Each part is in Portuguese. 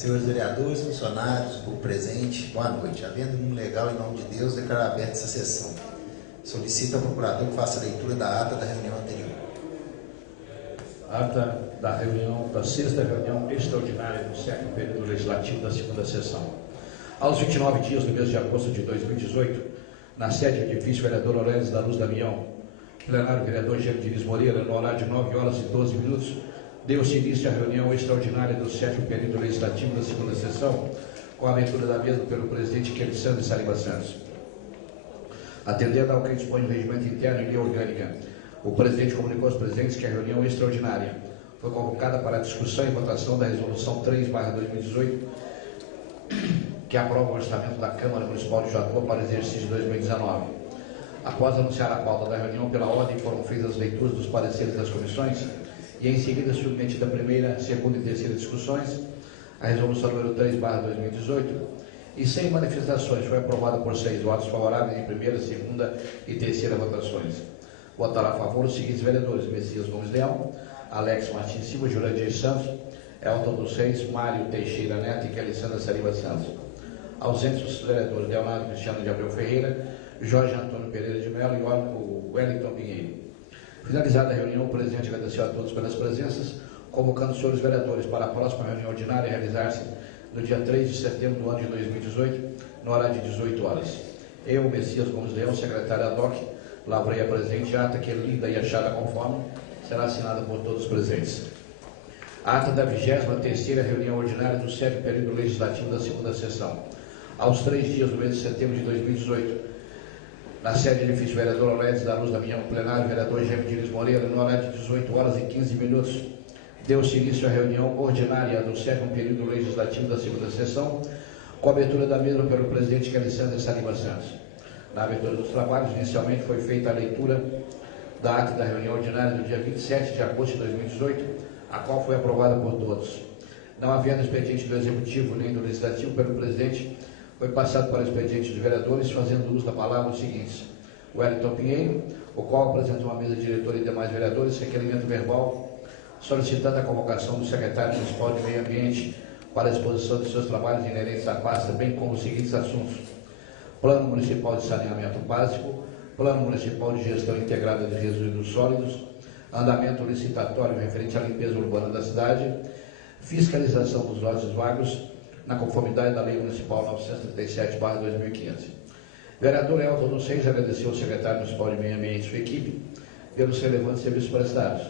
Senhores vereadores, funcionários, povo presente, boa noite. Havendo número legal, em nome de Deus, declaro aberta essa sessão. Solicito ao procurador que faça a leitura da ata da reunião anterior. Ata da reunião, da sexta reunião extraordinária do 7º período legislativo da segunda sessão. Aos 29 dias do mês de agosto de 2018, na sede do edifício vereador Orestes da Luz Damião, plenário vereador Jean Diniz Moreira, no horário de 9 horas e 12 minutos, deu-se início à reunião extraordinária do 7º período legislativo da segunda sessão, com a abertura da mesma pelo presidente Kelisandro Saliba Santos. Atendendo ao que dispõe o regimento interno e lei orgânica, o presidente comunicou aos presentes que a reunião extraordinária foi convocada para a discussão e votação da resolução 3/2018, que aprova o orçamento da Câmara Municipal de Jataúba para o exercício de 2019. Após anunciar a pauta da reunião, pela ordem foram feitas as leituras dos pareceres das comissões e em seguida submetida a primeira, segunda e terceira discussões, a resolução número 3/2018, e sem manifestações foi aprovada por 6 votos favoráveis em primeira, segunda e terceira votações. Votaram a favor os seguintes vereadores: Messias Gomes Leão, Alex Martins Silva, Jurandir Santos, Elton dos Reis, Mário Teixeira Neto e Kelisandra Saliba Santos. Ausentes os vereadores Leonardo Cristiano de Abreu Ferreira, Jorge Antônio Pereira de Mello e o Wellington Pinheiro. Finalizada a reunião, o presidente agradeceu a todos pelas presenças, convocando os senhores vereadores para a próxima reunião ordinária a realizar-se no dia 3 de setembro do ano de 2018, no horário de 18 horas. Eu, Messias Gomes Leão, secretário ad hoc, lavrei a presente ata que é lida e achada conforme, será assinada por todos os presentes. Ata da 23ª reunião ordinária do 7º período legislativo da segunda sessão. Aos 3 dias do mês de setembro de 2018, na sede do edifício vereador Orestes da Luz Damião, plenário vereador Jean Diniz Moreira, no horário de 18 horas e 15 minutos, deu-se início à reunião ordinária do 7º período legislativo da segunda sessão, com a abertura da mesma pelo presidente Kelisandro Saliba Santos. Na abertura dos trabalhos, inicialmente foi feita a leitura da ata da reunião ordinária do dia 27 de agosto de 2018, a qual foi aprovada por todos. Não havendo expediente do Executivo nem do Legislativo pelo presidente, foi passado para o expediente dos vereadores, fazendo uso da palavra os seguintes: Wellington Pinheiro, o qual apresentou à mesa diretora e demais vereadores requerimento verbal solicitando a convocação do secretário municipal de Meio Ambiente para a exposição de seus trabalhos inerentes à pasta, bem como os seguintes assuntos: Plano Municipal de Saneamento Básico, Plano Municipal de Gestão Integrada de Resíduos Sólidos, andamento licitatório referente à limpeza urbana da cidade, fiscalização dos lotes vagos, na conformidade da Lei Municipal 937/2015. Vereador Elton dos Reis agradeceu ao secretário municipal de Meio Ambiente e sua equipe pelos relevantes serviços prestados.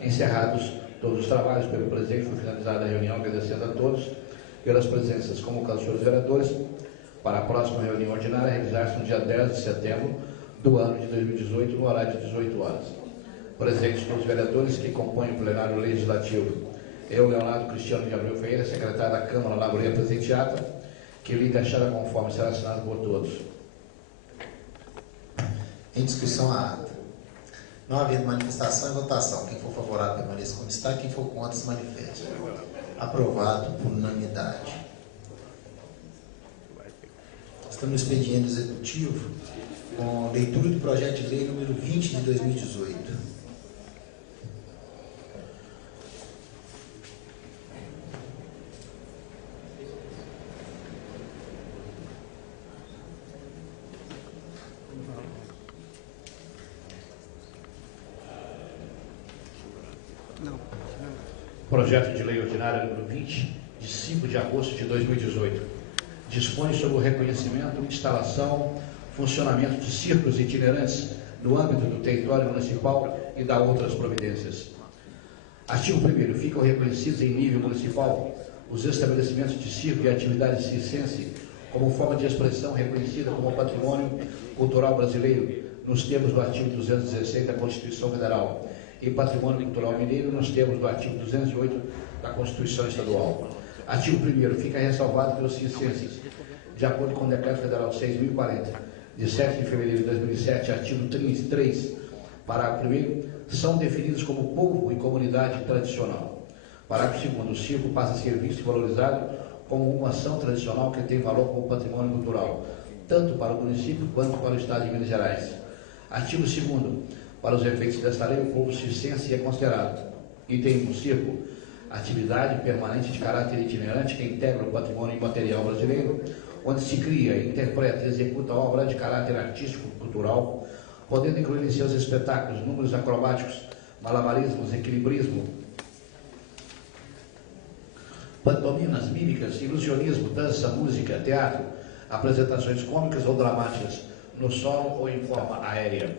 Encerrados todos os trabalhos pelo presidente, foi finalizada a reunião, agradecendo a todos pelas presenças, convocando os senhores vereadores para a próxima reunião ordinária a realizar-se no dia 10 de setembro do ano de 2018, no horário de 18 horas. Presentes todos os vereadores que compõem o plenário legislativo. Eu, Leonardo Cristiano de Abreu Ferreira, secretário da Câmara, lavrei a presente ata, que lhe deixada conforme será assinado por todos. Em discussão a ata. Não havendo manifestação e votação, quem for favorável permaneça como está, quem for contra se manifeste. Aprovado por unanimidade. Estamos no expediente executivo com leitura do projeto de lei número 20 de 2018. Projeto de Lei Ordinária número 20, de 5 de agosto de 2018. Dispõe sobre o reconhecimento, instalação, funcionamento de circos itinerantes no âmbito do território municipal e da outras providências. Artigo 1º. Ficam reconhecidos em nível municipal os estabelecimentos de circo e atividade circense como forma de expressão reconhecida como patrimônio cultural brasileiro nos termos do artigo 216 da Constituição Federal e patrimônio cultural mineiro nos termos do artigo 208 da Constituição Estadual. Artigo 1º. Fica ressalvado que os circenses, de acordo com o Decreto Federal 6.040, de 7 de fevereiro de 2007, artigo 33, parágrafo 1º, são definidos como povo e comunidade tradicional. Parágrafo 2º. O circo passa a ser visto e valorizado como uma ação tradicional que tem valor como patrimônio cultural, tanto para o município quanto para o Estado de Minas Gerais. Artigo 2º. Para os efeitos desta lei, o povo circense é considerado, item 1, circo, atividade permanente de caráter itinerante que integra o patrimônio imaterial brasileiro, onde se cria, interpreta e executa obra de caráter artístico-cultural, podendo incluir em seus espetáculos números acrobáticos, malabarismos, equilibrismo, pantomimas, mímicas, ilusionismo, dança, música, teatro, apresentações cômicas ou dramáticas, no solo ou em forma aérea.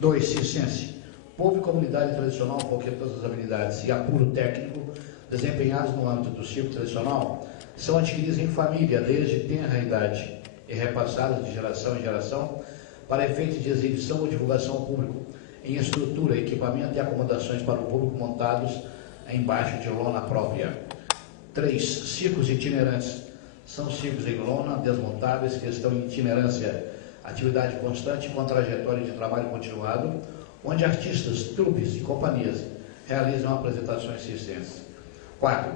2. Circense. Povo e comunidade tradicional porque todas as habilidades e apuro técnico desempenhados no âmbito do circo tradicional são adquiridos em família desde tenra idade e repassados de geração em geração para efeitos de exibição ou divulgação ao público, em estrutura, equipamento e acomodações para o público montados embaixo de lona própria. 3. Circos itinerantes. São circos em lona, desmontáveis, que estão em itinerância, atividade constante com trajetória de trabalho continuado, onde artistas, trupes e companhias realizam apresentações circenses. 4.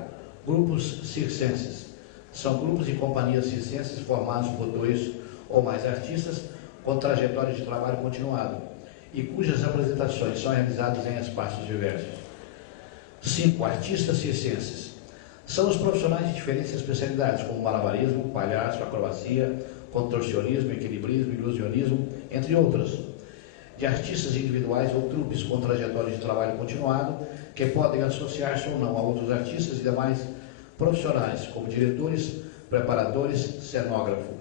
Grupos circenses. São grupos e companhias circenses formados por 2 ou mais artistas com trajetória de trabalho continuado e cujas apresentações são realizadas em espaços diversos. 5. Artistas circenses. São os profissionais de diferentes especialidades, como malabarismo, palhaço, acrobacia, contorcionismo, equilibrismo, ilusionismo, entre outras, de artistas individuais ou trupes com trajetória de trabalho continuado, que podem associar-se ou não a outros artistas e demais profissionais, como diretores, preparadores, cenógrafo.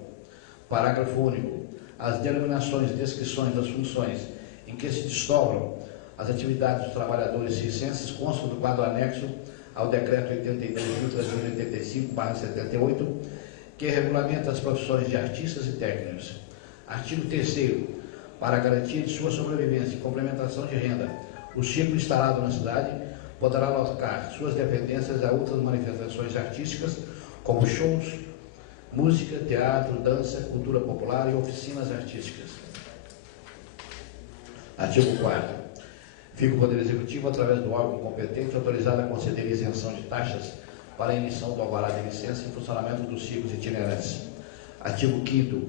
Parágrafo único. As denominações e descrições das funções em que se desdobram as atividades dos trabalhadores circenses constam do quadro anexo ao Decreto 82.385/78, que regulamenta as profissões de artistas e técnicos. Artigo 3º. Para a garantia de sua sobrevivência e complementação de renda, o circo instalado na cidade poderá alocar suas dependências a outras manifestações artísticas, como shows, música, teatro, dança, cultura popular e oficinas artísticas. Artigo 4º. Fica o Poder Executivo, através do órgão competente, autorizado a conceder isenção de taxas para a emissão do alvará de licença e funcionamento dos circos itinerantes. Artigo 5º.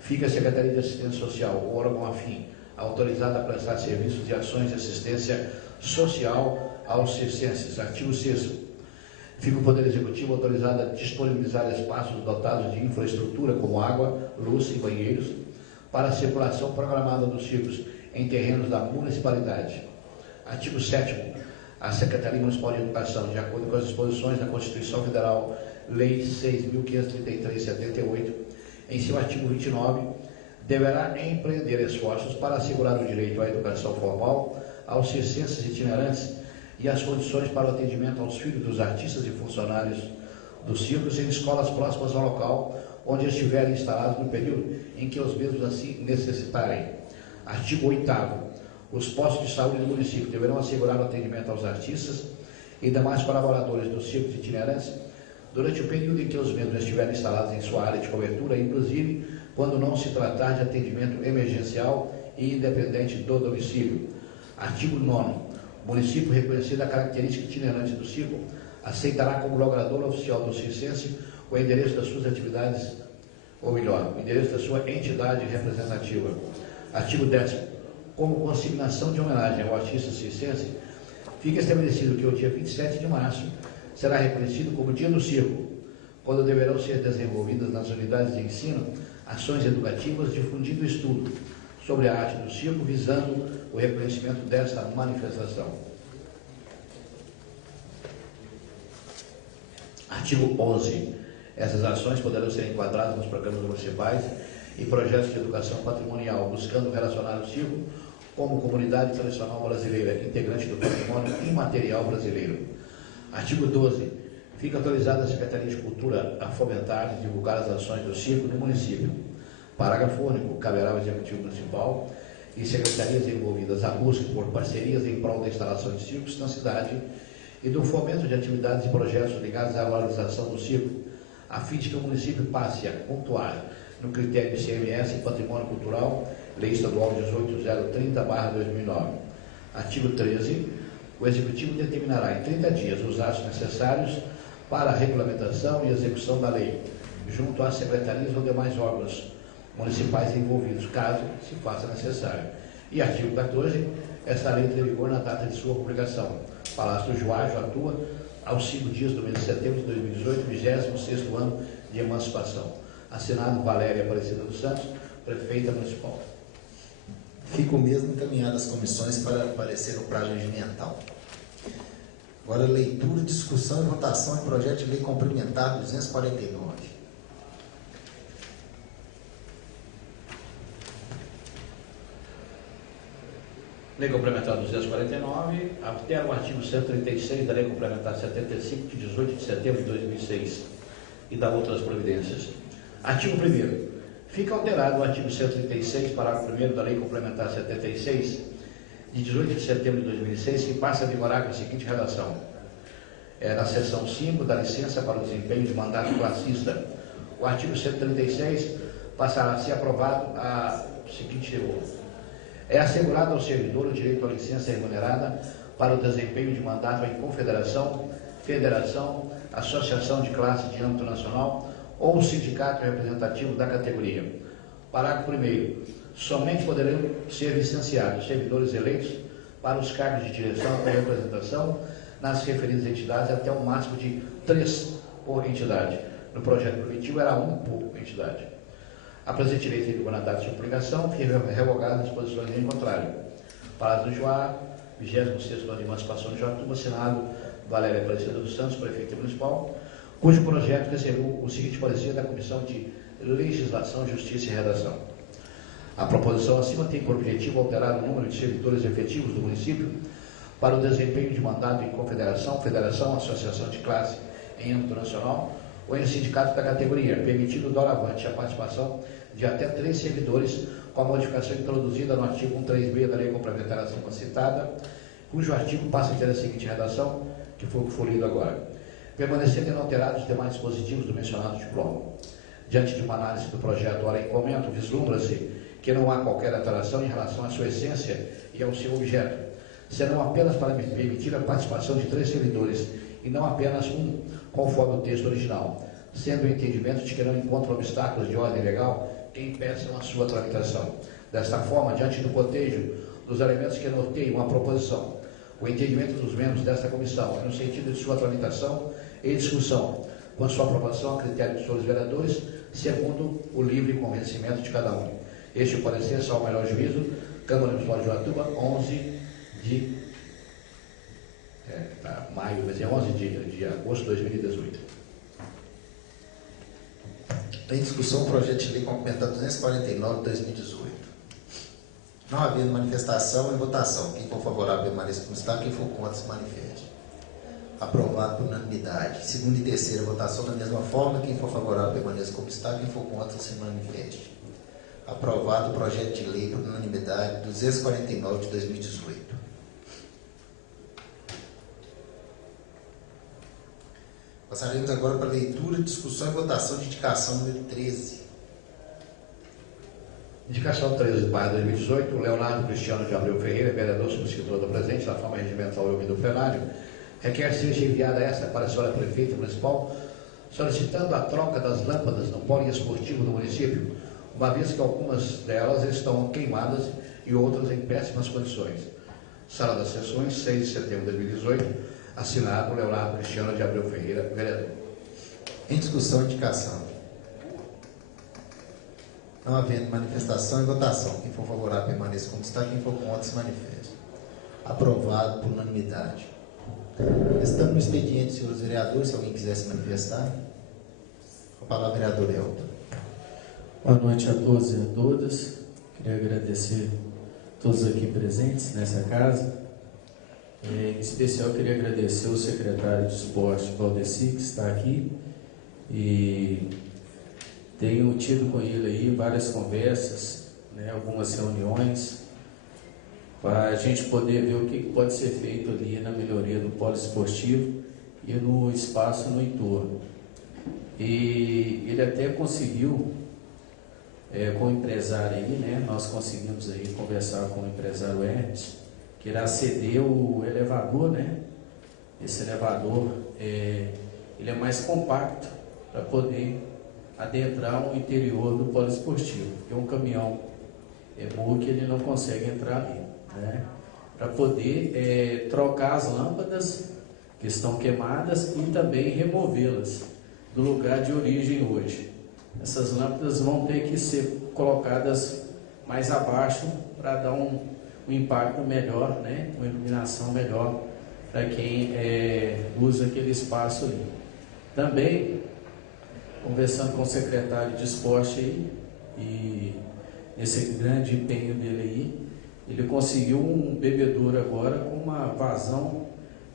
Fica a Secretaria de Assistência Social, o órgão afim, autorizada a prestar serviços e ações de assistência social aos circenses. Artigo 6º. Fica o Poder Executivo autorizado a disponibilizar espaços dotados de infraestrutura como água, luz e banheiros para a circulação programada dos circos em terrenos da municipalidade. Artigo 7º. A Secretaria Municipal de Educação, de acordo com as disposições da Constituição Federal, Lei 6.533/78, em seu artigo 29, deverá empreender esforços para assegurar o direito à educação formal aos circenses itinerantes e as condições para o atendimento aos filhos dos artistas e funcionários dos circos em escolas próximas ao local onde estiverem instalados no período em que os mesmos assim necessitarem. Artigo 8º. Os postos de saúde do município deverão assegurar o atendimento aos artistas e demais colaboradores dos circos itinerantes durante o período em que os mesmos estiverem instalados em sua área de cobertura, inclusive quando não se tratar de atendimento emergencial e independente do domicílio. Artigo 9º. O município, reconhecida a característica itinerante do circo, aceitará como logrador oficial do circense o endereço das suas atividades, ou melhor, o endereço da sua entidade representativa. Artigo 10º. Como consignação de homenagem ao artista circense, fica estabelecido que o dia 27 de março será reconhecido como Dia do Circo, quando deverão ser desenvolvidas nas unidades de ensino ações educativas difundindo o estudo sobre a arte do circo, visando o reconhecimento desta manifestação. Artigo 11. Essas ações poderão ser enquadradas nos programas municipais e projetos de educação patrimonial, buscando relacionar o circo como comunidade tradicional brasileira, integrante do patrimônio imaterial brasileiro. Artigo 12. Fica autorizada a Secretaria de Cultura a fomentar e divulgar as ações do circo no município. Parágrafo único. Caberá ao Executivo Municipal e secretarias envolvidas a busca por parcerias em prol da instalação de circos na cidade e do fomento de atividades e projetos ligados à valorização do circo, a fim de que o município passe a pontuar no critério de ICMS e Patrimônio Cultural, Lei Estadual 18.030/2009. Artigo 13. O Executivo determinará em 30 dias os atos necessários para a regulamentação e execução da lei, junto às secretarias ou demais órgãos municipais envolvidos, caso se faça necessário. E artigo 14. Esta lei entra em vigor na data de sua publicação. Palácio do Juágio atua aos 5 dias do mês de setembro de 2018, 26º ano de emancipação. Assinado Valéria Aparecida dos Santos, prefeita municipal. Fica o mesmo encaminhado às comissões para aparecer no prazo regimental. Agora, leitura, discussão e votação em projeto de lei complementar 249. Lei Complementar 249, altera o artigo 136 da Lei Complementar 75, de 18 de setembro de 2006, e dá outras providências. Artigo 1º. Fica alterado o artigo 136, parágrafo 1º da Lei Complementar 76, de 18 de setembro de 2006, que passa a vigorar com a seguinte redação. Na seção 5, da licença para o desempenho de mandato classista. O artigo 136 passará a ser aprovado a seguinte... É assegurado ao servidor o direito à licença remunerada para o desempenho de mandato em confederação, federação, associação de classe de âmbito nacional ou sindicato representativo da categoria. Parágrafo 1º. Somente poderão ser licenciados servidores eleitos para os cargos de direção ou representação nas referidas entidades até um máximo de 3 por entidade. No projeto primitivo era 1 por entidade. A presente lei tem vigorado sua aplicação, fica revogada as disposições em contrário. Parágrafo do A, 26º ano de emancipação de Joatuba, assinado Valéria Aparecida dos Santos, prefeita municipal, cujo projeto recebeu o seguinte parecer da Comissão de Legislação, Justiça e Redação. A proposição acima tem por objetivo alterar o número de servidores efetivos do município para o desempenho de mandato em confederação, federação, associação de classe em âmbito nacional ou em sindicato da categoria, permitindo doravante a participação de até 3 servidores, com a modificação introduzida no artigo 136 da Lei Complementar acima citada, cujo artigo passa a ter a seguinte redação, que foi o que foi lido agora. Permanecendo inalterados os demais dispositivos do mencionado diploma. Diante de uma análise do projeto ora em comento, vislumbra-se que não há qualquer alteração em relação à sua essência e ao seu objeto, senão apenas para permitir a participação de 3 servidores, e não apenas 1, conforme o texto original, sendo o entendimento de que não encontra obstáculos de ordem legal que impeçam a sua tramitação. Desta forma, diante do cotejo dos elementos que norteiam a proposição, o entendimento dos membros desta comissão é no sentido de sua tramitação e discussão, com a sua aprovação a critério dos senhores vereadores, segundo o livre convencimento de cada um. Este parecer, salvo melhor juízo, Câmara Municipal de Joatuba, 11 de maio, mas é 11 de agosto de 2018. Em discussão o projeto de lei complementar 249 de 2018. Não havendo manifestação e votação. Quem for favorável permaneça como está, quem for contra se manifeste. Aprovado por unanimidade. Segunda e terceira votação da mesma forma. Quem for favorável permaneça como está, quem for contra se manifeste. Aprovado o projeto de lei por unanimidade 249 de 2018. Passaremos agora para a leitura, discussão e votação de indicação número 13. Indicação 13 de maio de 2018, Leonardo Cristiano de Abreu Ferreira, vereador subscritor do presente, da forma regimental e ouvido plenário, requer seja enviada esta para a senhora prefeita municipal, solicitando a troca das lâmpadas no poliesportivo do município, uma vez que algumas delas estão queimadas e outras em péssimas condições. Sala das Sessões, 6 de setembro de 2018, assinado Leonardo Cristiano de Abreu Ferreira, vereador. Em discussão, indicação. Não havendo manifestação e votação. Quem for favorável permaneça como está, quem for contra se manifeste. Aprovado por unanimidade. Estando no expediente, senhores vereadores, se alguém quiser se manifestar. Com a palavra, vereador Elton. Boa noite a todos e a todas. Queria agradecer a todos aqui presentes nessa casa. Em especial, queria agradecer ao secretário de Esporte, Valdeci, que está aqui, e tenho tido com ele aí várias conversas, né, algumas reuniões, para a gente poder ver o que pode ser feito ali na melhoria do polo esportivo e no espaço no entorno. E ele até conseguiu, com o empresário aí, né, nós conseguimos aí conversar com o empresário Hermes, que irá ceder o elevador, né? Esse elevador, ele é mais compacto para poder adentrar o interior do polo esportivo, porque um caminhão MOOC ele não consegue entrar ali, né? Para poder trocar as lâmpadas que estão queimadas e também removê-las do lugar de origem hoje. Essas lâmpadas vão ter que ser colocadas mais abaixo para dar um impacto melhor, né? Uma iluminação melhor para quem usa aquele espaço ali. Também, conversando com o secretário de esporte aí, e esse grande empenho dele aí, ele conseguiu um bebedouro agora com uma vazão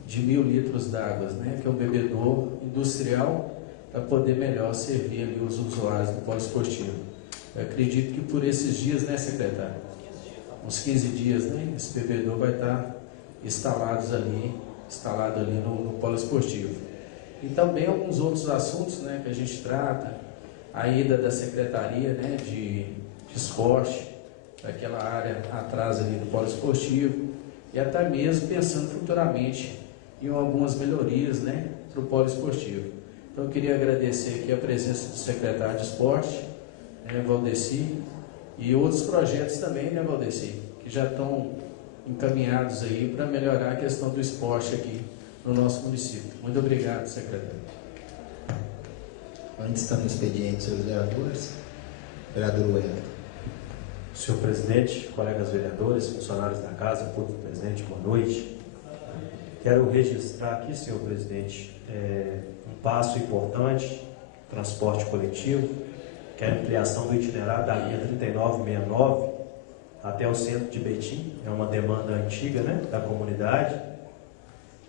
de 1.000 litros d'água, né? Que é um bebedouro industrial para poder melhor servir ali os usuários do polo esportivo. Eu acredito que por esses dias, né, secretário? Uns 15 dias, né? Esse bebedouro vai estar instalado ali no polo esportivo. E também alguns outros assuntos, né, que a gente trata, a ida da secretaria, né, de esporte, daquela área atrás ali do polo esportivo, e até mesmo pensando futuramente em algumas melhorias, né, para o polo esportivo. Então eu queria agradecer aqui a presença do secretário de esporte, né, Valdeci, e outros projetos também, né, Valdeci, que já estão encaminhados aí para melhorar a questão do esporte aqui no nosso município. Muito obrigado, secretário. Ainda está no expediente, senhores vereadores. Vereador Wellington. Senhor presidente, colegas vereadores, funcionários da casa, público presente, boa noite. Quero registrar aqui, senhor presidente, um passo importante, transporte coletivo, que é a ampliação do itinerário da linha 3969 até o centro de Betim. É uma demanda antiga, né, da comunidade,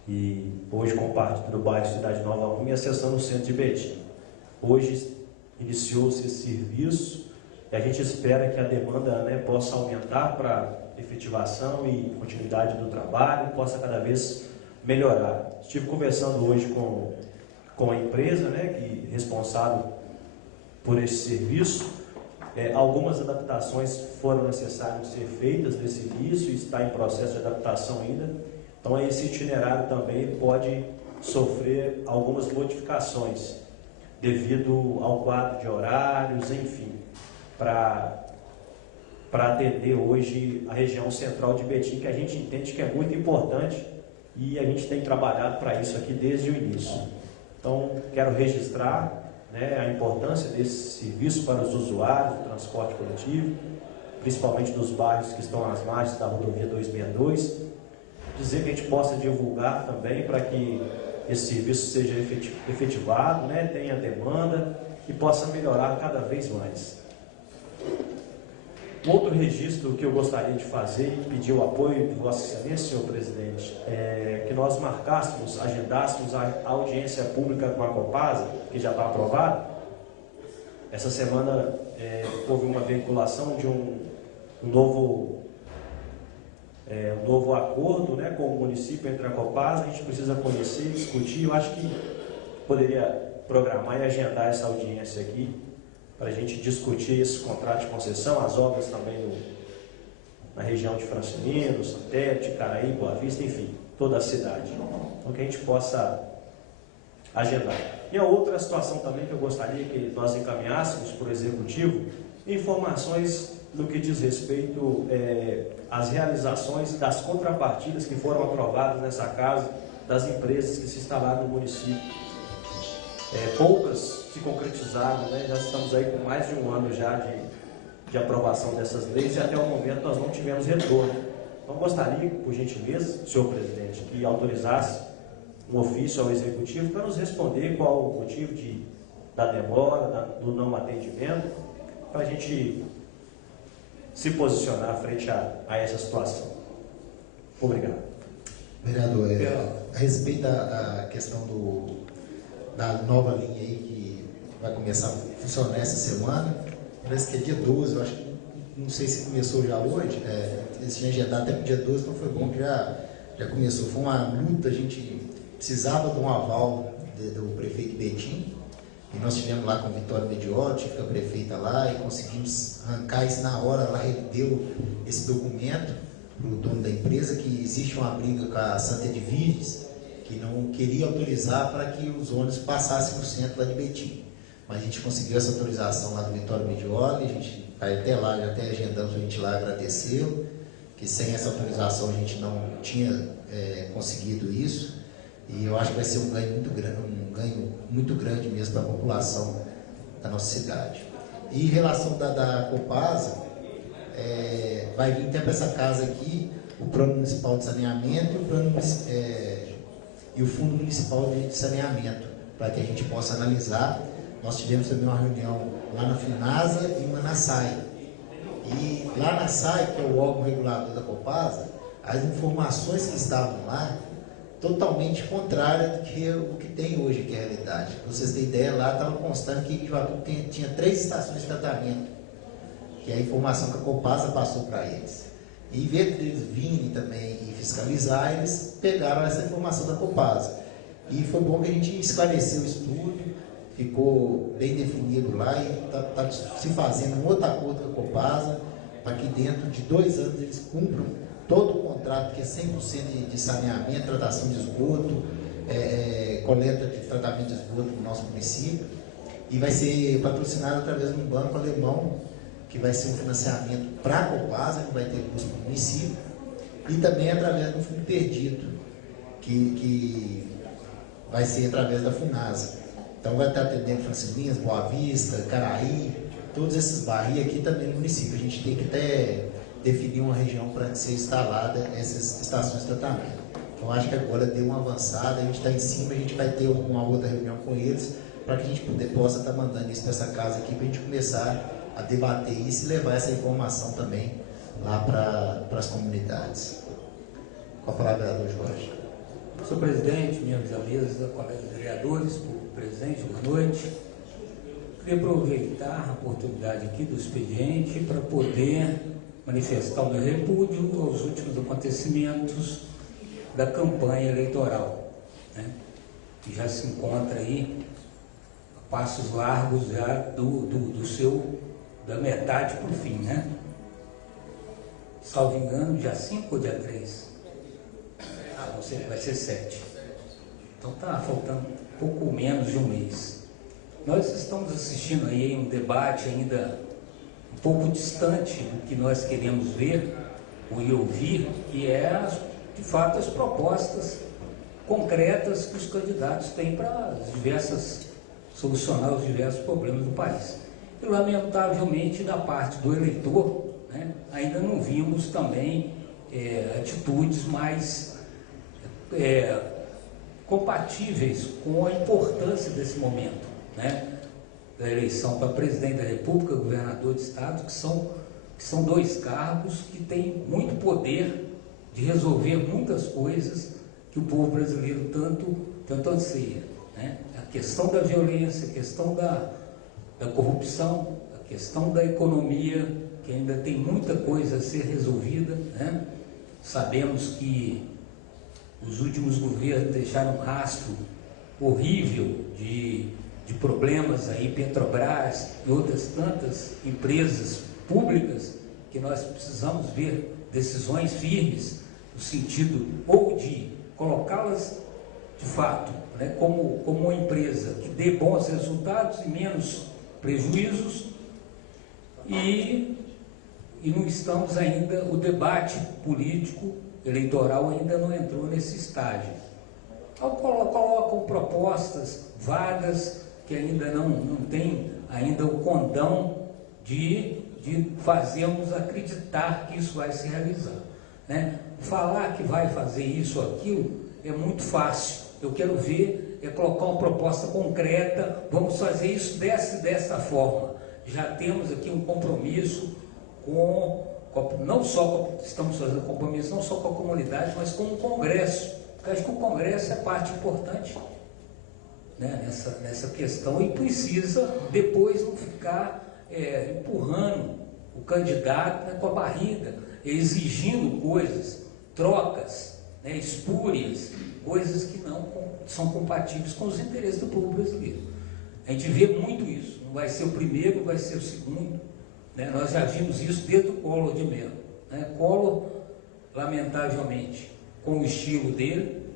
e hoje compartilha do bairro Cidade Nova 1 e acessando o centro de Betim. Hoje iniciou-se esse serviço e a gente espera que a demanda, né, possa aumentar para efetivação e continuidade do trabalho, possa cada vez melhorar. Estive conversando hoje com a empresa, né, que é responsável por esse serviço. Algumas adaptações foram necessárias ser feitas nesse início e está em processo de adaptação ainda. Então esse itinerário também pode sofrer algumas modificações devido ao quadro de horários, enfim, para atender hoje a região central de Betim, que a gente entende que é muito importante e a gente tem trabalhado para isso aqui desde o início. Então, quero registrar, né, a importância desse serviço para os usuários do transporte coletivo, principalmente dos bairros que estão às margens da rodovia 262, dizer que a gente possa divulgar também para que esse serviço seja efetivado, né, tenha demanda e possa melhorar cada vez mais. Outro registro que eu gostaria de fazer e pedir o apoio de Vossa Excelência, senhor presidente, é que nós marcássemos, agendássemos a audiência pública com a Copasa, que já está aprovada. Essa semana houve uma veiculação de um novo acordo, né, com o município entre a Copasa. A gente precisa conhecer, discutir. Eu acho que poderia programar e agendar essa audiência aqui, para a gente discutir esse contrato de concessão, as obras também na região de Francinino, Santete, Caraí, Boa Vista, enfim, toda a cidade. Então que a gente possa agendar. E a outra situação também que eu gostaria que nós encaminhássemos para o Executivo, informações no que diz respeito às realizações das contrapartidas que foram aprovadas nessa casa, das empresas que se instalaram no município. Poucas se concretizaram, né? Já estamos aí com mais de um ano já de aprovação dessas leis e até o momento nós não tivemos retorno. Então gostaria, por gentileza, senhor presidente, que autorizasse um ofício ao Executivo para nos responder qual o motivo da demora, do não atendimento, para a gente se posicionar frente a essa situação. Obrigado. Vereador, a respeito da questão da nova linha aí que vai começar a funcionar essa semana, parece que é dia 12, eu acho que, não sei se começou já hoje, eles tinham agendado até para o dia 12, então foi bom que já começou. Foi uma luta, a gente precisava de um aval do prefeito Betim, e nós estivemos lá com Vitória Mediotti, que é a prefeita lá, e conseguimos arrancar isso na hora. Ela deu esse documento para o dono da empresa, que existe uma briga com a Santa Edviges, que não queria autorizar para que os ônibus passassem no centro lá de Betim. Mas a gente conseguiu essa autorização lá do Vitório Medioli, a gente vai até lá, já até agendamos a gente lá agradecê-lo, que sem essa autorização a gente não tinha conseguido isso. E eu acho que vai ser um ganho muito grande mesmo para a população da nossa cidade. E em relação da Copasa, vai vir até para essa casa aqui o Plano Municipal de Saneamento e o Fundo Municipal de Saneamento, para que a gente possa analisar. Nós tivemos também uma reunião lá na Finasa e uma na SAI. E lá na SAI, que é o órgão regulador da Copasa, as informações que estavam lá, totalmente contrárias do que o que tem hoje, que é a realidade. Para vocês terem ideia, lá estava constando que Iguatu tinha 3 estações de tratamento, que é a informação que a Copasa passou para eles. E em vez de eles virem também e fiscalizar, eles pegaram essa informação da Copasa. E foi bom que a gente esclareceu o estudo, ficou bem definido lá e está se fazendo um outro acordo com a Copasa, para que dentro de 2 anos eles cumpram todo o contrato, que é 100% de saneamento, tratação de esgoto, coleta de tratamento de esgoto no nosso município, e vai ser patrocinado através de um banco alemão, que vai ser um financiamento para a Copasa, que vai ter custo para o município, e também através do fundo perdido, que vai ser através da Funasa. Então vai estar atendendo Francilinhas, Boa Vista, Caraí, todos esses bairros, e aqui também no município. A gente tem que até definir uma região para ser instalada essas estações de tratamento. Então acho que agora deu uma avançada, a gente está em cima, a gente vai ter uma outra reunião com eles, para que a gente possa estar mandando isso para essa casa aqui, para a gente começar a debater isso e levar essa informação também lá para as comunidades. Com a palavra, vereador Jorge. Senhor presidente, membros da mesa, colegas vereadores, público presente, boa noite. Queria aproveitar a oportunidade aqui do expediente para poder manifestar o meu repúdio aos últimos acontecimentos da campanha eleitoral, né, que já se encontra aí a passos largos já da metade para o fim, né? Salvo engano, dia 5 ou dia 3? Não sei, vai ser 7. Então está faltando pouco menos de um mês. Nós estamos assistindo aí um debate ainda um pouco distante do que nós queremos ver ou ouvir, que é, de fato, as propostas concretas que os candidatos têm para solucionar os diversos problemas do país. E, lamentavelmente, da parte do eleitor, né, ainda não vimos também atitudes mais compatíveis com a importância desse momento, né, da eleição para presidente da República, governador de estado, que são 2 cargos que têm muito poder de resolver muitas coisas que o povo brasileiro tanto anseia, né? A questão da violência, a questão da corrupção, a questão da economia, que ainda tem muita coisa a ser resolvida, né? Sabemos que os últimos governos deixaram um rastro horrível de problemas aí, Petrobras e outras tantas empresas públicas, que nós precisamos ver decisões firmes no sentido ou de colocá-las de fato, né, como uma empresa que dê bons resultados e menos prejuízos, e não estamos ainda, o debate político eleitoral ainda não entrou nesse estágio. Colocam propostas vagas que ainda não tem ainda o condão de fazermos acreditar que isso vai se realizar, né? Falar que vai fazer isso ou aquilo é muito fácil. Eu quero ver colocar uma proposta concreta, vamos fazer isso dessa forma. Já temos aqui um compromisso estamos fazendo compromisso não só com a comunidade, mas com o Congresso. Porque acho que o Congresso é parte importante, né, nessa questão, e precisa depois não ficar empurrando o candidato, né, com a barriga, exigindo coisas, trocas, né, espúrias, coisas que não são compatíveis com os interesses do povo brasileiro. A gente vê muito isso. Não vai ser o primeiro, não vai ser o segundo, né? Nós já vimos isso desde o Collor de Mello, né? Collor, lamentavelmente, com o estilo dele,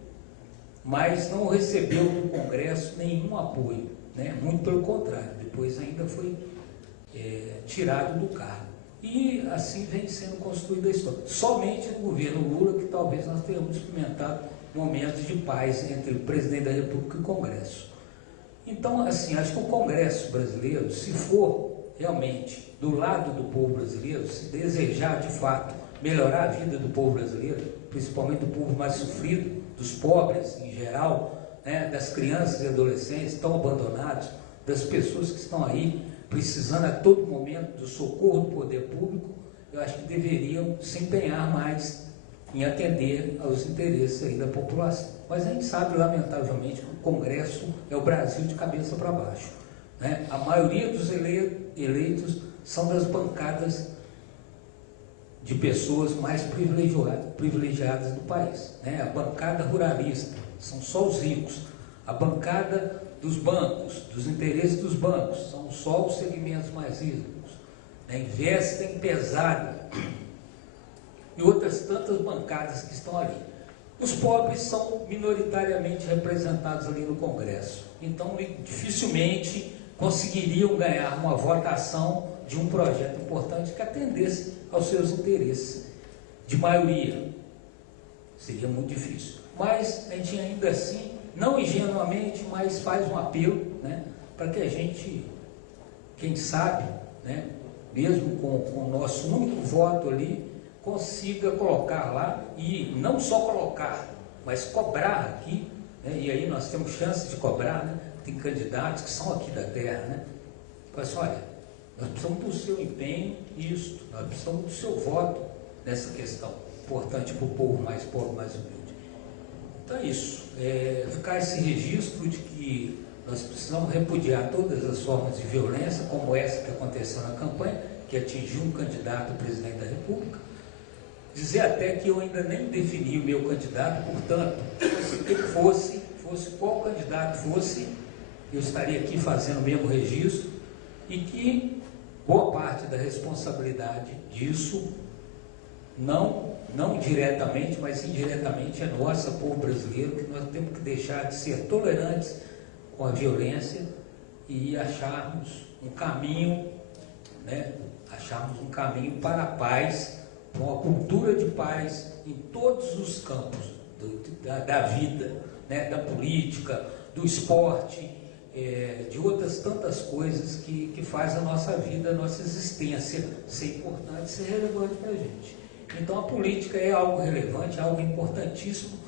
mas não recebeu do Congresso nenhum apoio, né? Muito pelo contrário, depois ainda foi tirado do cargo. E assim vem sendo construída a história. Somente no governo Lula que talvez nós tenhamos experimentado momentos de paz entre o presidente da República e o Congresso. Então, assim, acho que o Congresso brasileiro, se for realmente do lado do povo brasileiro, se desejar de fato melhorar a vida do povo brasileiro, principalmente do povo mais sofrido, dos pobres em geral, né, das crianças e adolescentes tão abandonados, das pessoas que estão aí precisando a todo momento do socorro do poder público, eu acho que deveriam se empenhar mais em atender aos interesses aí da população. Mas a gente sabe, lamentavelmente, que o Congresso é o Brasil de cabeça para baixo, né? A maioria dos eleitos são das bancadas de pessoas mais privilegiadas do país, né? A bancada ruralista, são só os ricos. A bancada dos bancos, dos interesses dos bancos, são só os segmentos mais ricos, né? Investem pesado. E outras tantas bancadas que estão ali. Os pobres são minoritariamente representados ali no Congresso. Então, dificilmente conseguiriam ganhar uma votação de um projeto importante que atendesse aos seus interesses de maioria. Seria muito difícil. Mas a gente ainda assim, não ingenuamente, mas faz um apelo, né, para que a gente, quem sabe, né, mesmo com o nosso único voto ali, consiga colocar lá, e não só colocar, mas cobrar aqui, né, e aí nós temos chance de cobrar, né, tem candidatos que são aqui da terra, né, fala assim, olha, nós precisamos do seu empenho nisso, nós precisamos do seu voto nessa questão, importante para o povo mais pobre, mais humilde. Então é isso, ficar esse registro de que nós precisamos repudiar todas as formas de violência, como essa que aconteceu na campanha, que atingiu um candidato a presidente da República. Dizer até que eu ainda nem defini o meu candidato, portanto, se ele fosse qual candidato fosse, eu estaria aqui fazendo o mesmo registro, e que boa parte da responsabilidade disso, não diretamente, mas indiretamente, é nossa, povo brasileiro, que nós temos que deixar de ser tolerantes com a violência e acharmos um caminho, né, para a paz, para uma cultura de paz em todos os campos da vida, né, da política, do esporte, de outras tantas coisas que faz a nossa vida, a nossa existência ser importante, ser relevante para a gente. Então a política é algo relevante, é algo importantíssimo,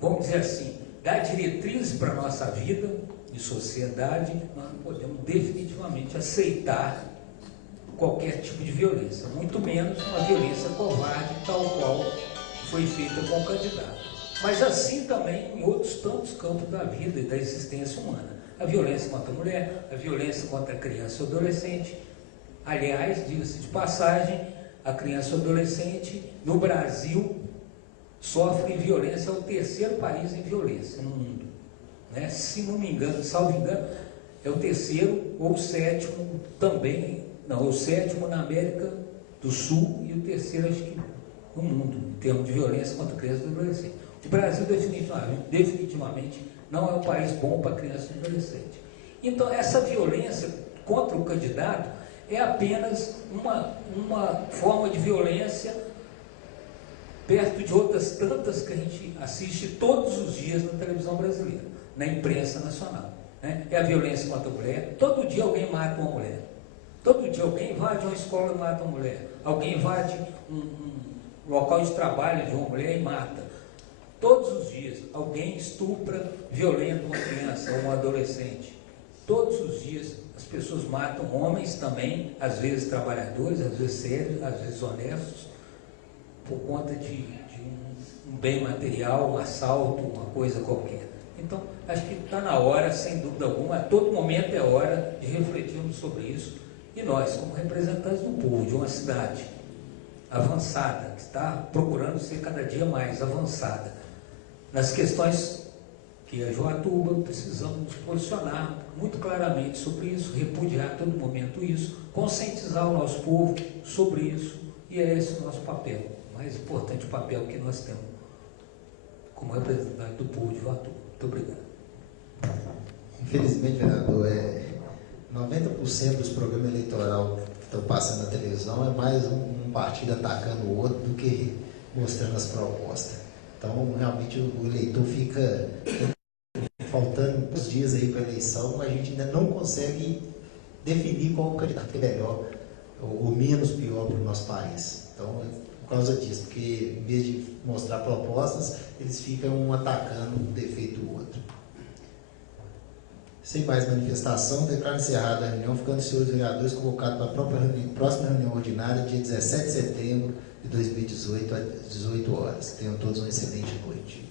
vamos dizer assim, dar diretrizes para a nossa vida de sociedade. Nós não podemos definitivamente aceitar qualquer tipo de violência, muito menos uma violência covarde, tal qual foi feita com o candidato. Mas assim também em outros tantos campos da vida e da existência humana. A violência contra a mulher, a violência contra a criança e o adolescente. Aliás, diga-se de passagem, a criança e o adolescente no Brasil sofre violência, é o terceiro país em violência no mundo, né? Se não me engano, salvo engano, é o terceiro ou o sétimo também. Não, o sétimo na América do Sul e o terceiro, acho que, no mundo, em termos de violência contra criança e adolescente. O Brasil, definitivamente, não é um país bom para criança e adolescente. Então, essa violência contra o candidato é apenas uma forma de violência perto de outras tantas que a gente assiste todos os dias na televisão brasileira, na imprensa nacional, né? É a violência contra a mulher. Todo dia alguém mata uma mulher. Todo dia alguém invade uma escola e mata uma mulher. Alguém invade um local de trabalho de uma mulher e mata. Todos os dias alguém estupra, violenta uma criança ou um adolescente. Todos os dias as pessoas matam homens também, às vezes trabalhadores, às vezes sérios, às vezes honestos, por conta de um bem material, um assalto, uma coisa qualquer. Então, acho que está na hora, sem dúvida alguma, a todo momento é hora de refletirmos sobre isso. E nós, como representantes do povo, de uma cidade avançada, que está procurando ser cada dia mais avançada, nas questões que a Joatuba, precisamos nos posicionar muito claramente sobre isso, repudiar a todo momento isso, conscientizar o nosso povo sobre isso, e é esse o nosso papel, o mais importante papel que nós temos como representante do povo de Joatuba. Muito obrigado. Infelizmente, vereador, 90% dos programas eleitorais estão passando na televisão, é mais um partido atacando o outro do que mostrando as propostas. Então, realmente, o eleitor fica faltando uns dias aí para a eleição, a gente ainda não consegue definir qual o candidato que é melhor ou menos pior para o nosso país. Então, é por causa disso, porque em vez de mostrar propostas, eles ficam um atacando um defeito do outro. Sem mais manifestação, declaro encerrada a reunião, ficando os senhores vereadores convocados para a próxima reunião ordinária, dia 17 de setembro de 2018, às 18 horas. Tenham todos uma excelente noite.